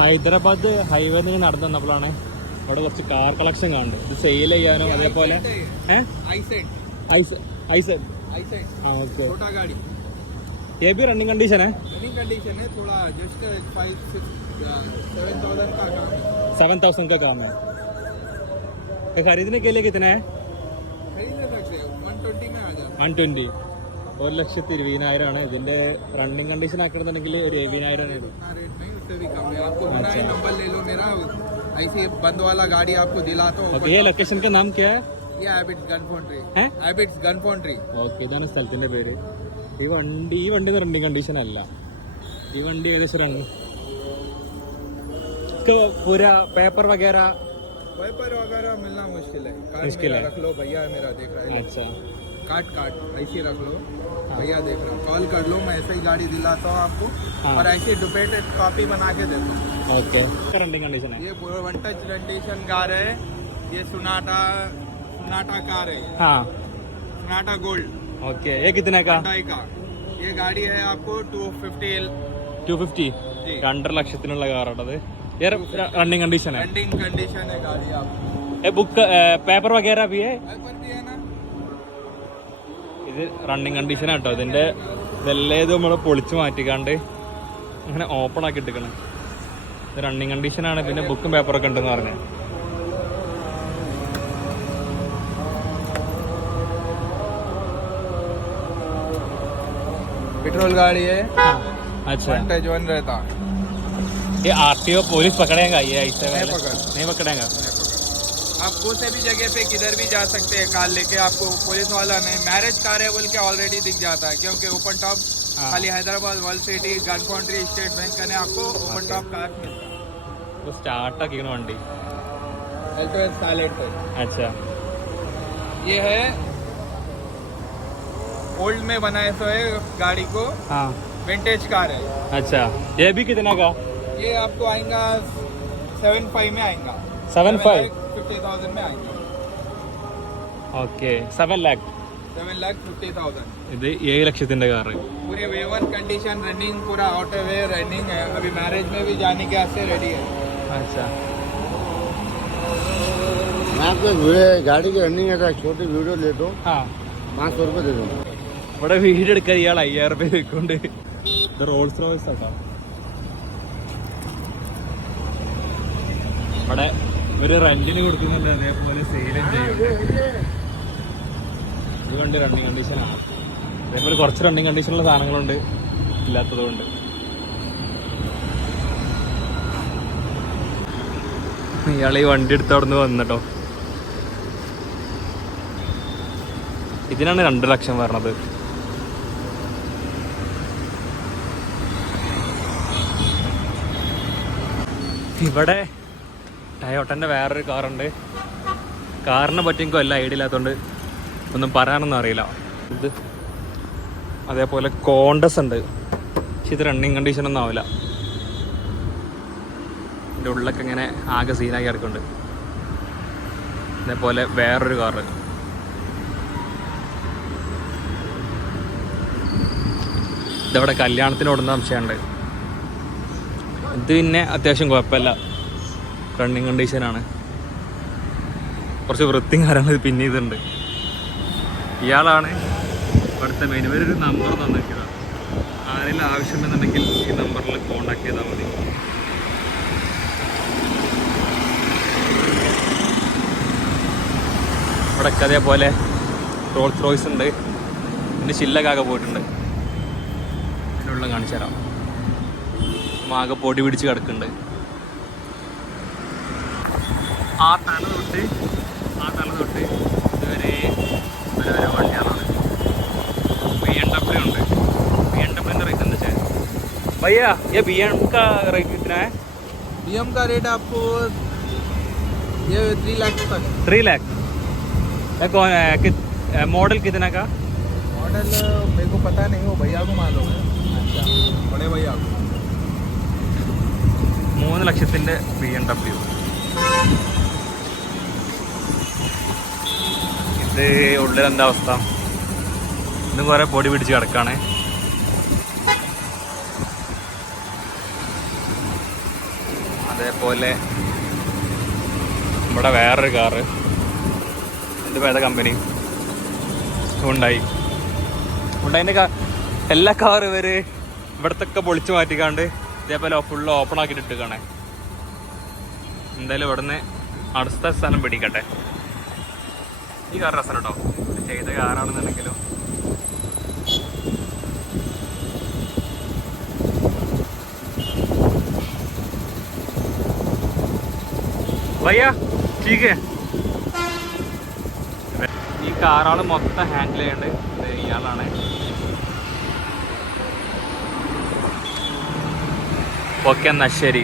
Hyderabad highway നിന്ന് നടന്നു വന്നപ്പോഴാണ് അവിടെ കുറച്ച് കാർ കളക്ഷൻ കാണുന്നുണ്ട്. ഇത് സെയിൽ ചെയ്യാനോ അതേപോലെ ओके छोटा गाड़ी ये भी रनिंग कंडीशन है? रनिंग कंडीशन है, थोड़ा जस्ट 7,000 का काम है। 7,000 का काम है। ये खरीदने के लिए कितना है? खरीदने सकते हैं 120 में आ जाता 120 1,20,000 ഇതിന്റെ റണ്ണിങ് കണ്ടീഷൻ ആക്കണമെന്നുണ്ടെങ്കിൽ ഒരു 70,000 है। इतना रेट नहीं, उससे भी कम है। आपको बिना ही नंबर ले लो मेरा, ऐसे बंद वाला गाड़ी आपको दिलाता हूँ। ये लोकेशन का नाम क्या है? ये हैबिट्स गन फाउंड्री। ഓക്കെ, ഇതാണ് സ്ഥലത്തിന്റെ പേര്. ഈ വണ്ടി റണ്ണിങ് കണ്ടീഷൻ അല്ല. ഈ വണ്ടി ഏകദേശം पूरा पेपर वगैरह मिलना मुश्किल है। मुश्किल है। रख लो भैया, मेरा देख रहा है। अच्छा, काट ऐसे रख लो भैया, देख रहा हूँ। कॉल कर लो, मैं ऐसे ही गाड़ी दिलाता हूँ आपको। और ऐसे डुप्लीकेट कॉपी बना के देता हूँ। ओके, रनिंग कंडीशन है। ये पूरा वन टच कंडीशन कार है। ये सोनाटा कार है। हाँ, सोनाटा गोल्ड। ओके, ये कितने का? ये गाड़ी है आपको 250 250 जी। 2.5 ലക്ഷത്തിനുള്ള കാറാണത്. ये रनिंग कंडीशन है। रनिंग कंडीशन है गाड़ी आपको। ये बुक पेपर वगैरह भी है? पेपर भी है ना। ഇത് റണ്ണിങ് കണ്ടീഷൻ ആട്ടോ. ഇതിന്റെ ഇതെല്ലാം നമ്മൾ പൊളിച്ചു മാറ്റിക്കാണ്ട് അങ്ങനെ ഓപ്പൺ ആക്കി ഇട്ടിക്കണം. ഇത് റണ്ണിങ് കണ്ടീഷനാണ്. പിന്നെ ബുക്കും പേപ്പറൊക്കെ ഉണ്ടെന്ന് പറഞ്ഞു. पेट्रोल गाड़ी है। अच्छा, वन टच वन रहता। ये आरटीओ पुलिस पकड़ेगा? ये ऐसे नहीं पकड़ेगा। आप कोई से भी जगह पे किधर भी जा सकते हैं कार लेके। आपको पुलिस वाला नहीं, मैरिज कार है बोल के ऑलरेडी दिख जाता है, क्योंकि ओपन टॉप खाली Hyderabad world city gun foundry state bank का आपको ओपन टॉप कार मिलता है। तो स्टार्ट आकी वंडी एल्टोस साइलेंट है। अच्छा, ये है ओल्ड में बनाए सो है गाड़ी को। हाँ, विंटेज कार है। अच्छा, ये भी कितना का? ये आपको आएगा 7,500 में आएगा। 7,500 50,000 में आएगा। ഓക്കെ, 7,00,000 7,50,000। ഇത് 7 ലക്ഷത്തിന്റെ കാറ്. पूरे A1 कंडीशन रनिंग, पूरा ऑटो वे रनिंग है। अभी मैरिज में भी जाने के वास्ते रेडी है। अच्छा, मैं आपको गाड़ी की रनिंग है, छोटी वीडियो ले दो। हाँ, 500 रुपये दे दो। ഇവിടെ വീഡിയോ എടുക്കാൻ ഇയാൾ 5,000 രൂപ വെക്കൊണ്ട്. ഇത് റോൾസ് റോയ്സ് ആക്കാം. ഇവിടെ ഒരു റെന്റിന് കൊടുക്കുന്നുണ്ട്, അതേപോലെ സെയിലും ചെയ്യുന്നുണ്ട്. ഇത് കണ്ട് റണ്ണിങ് കണ്ടീഷനാണ്. അതേപോലെ കുറച്ച് റണ്ണിങ് കണ്ടീഷനുള്ള സാധനങ്ങളുണ്ട്, ഇല്ലാത്തതുകൊണ്ട്. ഇയാൾ ഈ വണ്ടി എടുത്ത് അവിടെ നിന്ന് വന്നിട്ടോ. ഇതിനാണ് 2 ലക്ഷം വരണത്. ഇവിടെ ടയോട്ടൻ്റെ വേറൊരു കാറുണ്ട്. കാറിനെ പറ്റി എനിക്ക് വല്ല ഐഡിയ ഇല്ലാത്തതുകൊണ്ട് ഒന്നും പറയാനൊന്നും അറിയില്ല. ഇത് അതേപോലെ കോണ്ടസ് ഉണ്ട്, പക്ഷെ ഇത് റണ്ണിങ് കണ്ടീഷനൊന്നും ആവില്ല. ഇതിൻ്റെ ഉള്ളിലൊക്കെ ഇങ്ങനെ ആകെ സീനാക്കി കിടക്കുന്നുണ്ട്. അതേപോലെ വേറൊരു കാറ്. ഇതവിടെ കല്യാണത്തിന് ഓടുന്ന സംശയമുണ്ട്. ഇത് പിന്നെ അത്യാവശ്യം കുഴപ്പമില്ല, റണ്ണിങ് കണ്ടീഷനാണ്. കുറച്ച് വൃത്തിയും കാര്യങ്ങൾ ഇത് പിന്നെ ഇതുണ്ട്. ഇയാളാണ് ഇവിടുത്തെ മെയിൻ. ഇവരൊരു നമ്പർ തന്നിരിക്കുക. ആരെങ്കിലും ആവശ്യമുണ്ടെന്നുണ്ടെങ്കിൽ ഈ നമ്പറിൽ കോൺടാക്ട് ചെയ്താൽ മതി. ഇവിടെയൊക്കെ അതേപോലെ റോൾസ് റോയ്സ് ഉണ്ട്. പിന്നെ ചില്ലൊക്കെ പോയിട്ടുണ്ട്. ഇതിനുള്ള കാണിച്ചു തരാം. ആകെ പൊടി പിടിച്ച് കിടക്കുന്നുണ്ട്. ആ തല തൊട്ട് ഇതുവരെ വണ്ടികളാണ്. BMW ഉണ്ട്. BMW റേറ്റ് എന്താ വെച്ചാൽ भैया ये BM का रेट कितना है? BM का रेट आपको ये 3 लाख तक। 3 लाख। मॉडल कितना का? मॉडल मेरे को पता नहीं, वो भैया को मालूम है। अच्छा, बड़े भैया को। 3 ലക്ഷത്തിൻ്റെ BMW. ഇത് ഉള്ളിലെന്താ അവസ്ഥ? ഇതും കുറേ പൊടി പിടിച്ച് കിടക്കാണ്. അതേപോലെ ഇവിടെ വേറൊരു കാറ്, ഇത് വേറെ കമ്പനി ഉണ്ടായിൻ്റെ എല്ലാ കാറും ഇവർ ഇവിടത്തൊക്കെ പൊളിച്ചു മാറ്റിക്കാണ്ട് ഇതേപോലെ ഫുള്ള് ഓപ്പൺ ആക്കിയിട്ട് ഇട്ടുകാണേ. എന്തായാലും ഇവിടുന്ന് അടുത്ത സ്ഥലം പിടിക്കട്ടെ. ഈ കാർ രസം കേട്ടോ, ചെയ്ത കാറാണെന്നുണ്ടെങ്കിലും. ഭയ്യ ठीक है. ഈ കാറാള് മൊത്തം ഹാൻഡിൽ ചെയ്യുന്നുണ്ട് ഇയാളാണ്. ഓക്കെ, എന്നാൽ ശരി.